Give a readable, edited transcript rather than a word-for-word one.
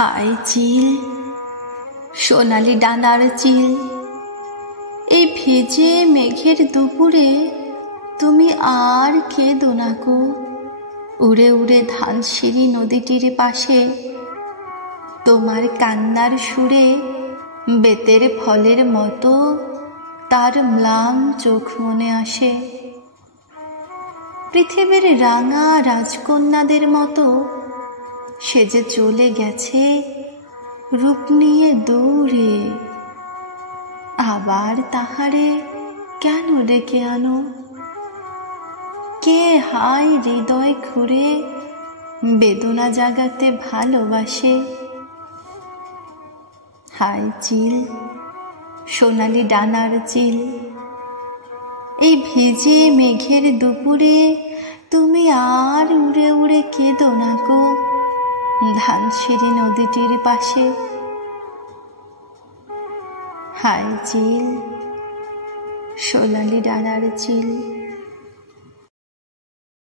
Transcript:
হায় চিল, সোনালি ডানার চিল, এই ভেজে মেঘের দুপুরে তুমি আর কেঁদো না গো। উড়ে উড়ে ধানসিঁড়ি নদীটির পাশে তোমার কান্নার সুরে বেতের ফলের মতো তার ম্লান চোখ মনে আসে। পৃথিবীর রাঙা রাজকন্যাদের মতো সে যে চলে গেছে রূপ নিয়ে দূরে। আবার তাহারে কেন ডেকে আনো? কে হায় হৃদয় খুঁড়ে বেদনা জাগাতে ভালোবাসে? হায় চিল, সোনালি ডানার চিল, এই ভিজে মেঘের দুপুরে তুমি আর উড়ে উড়ে কেঁদো না গো ধানসিঁড়ি নদীটির পাশে। হায় চিল, সোনালি ডানার চিল।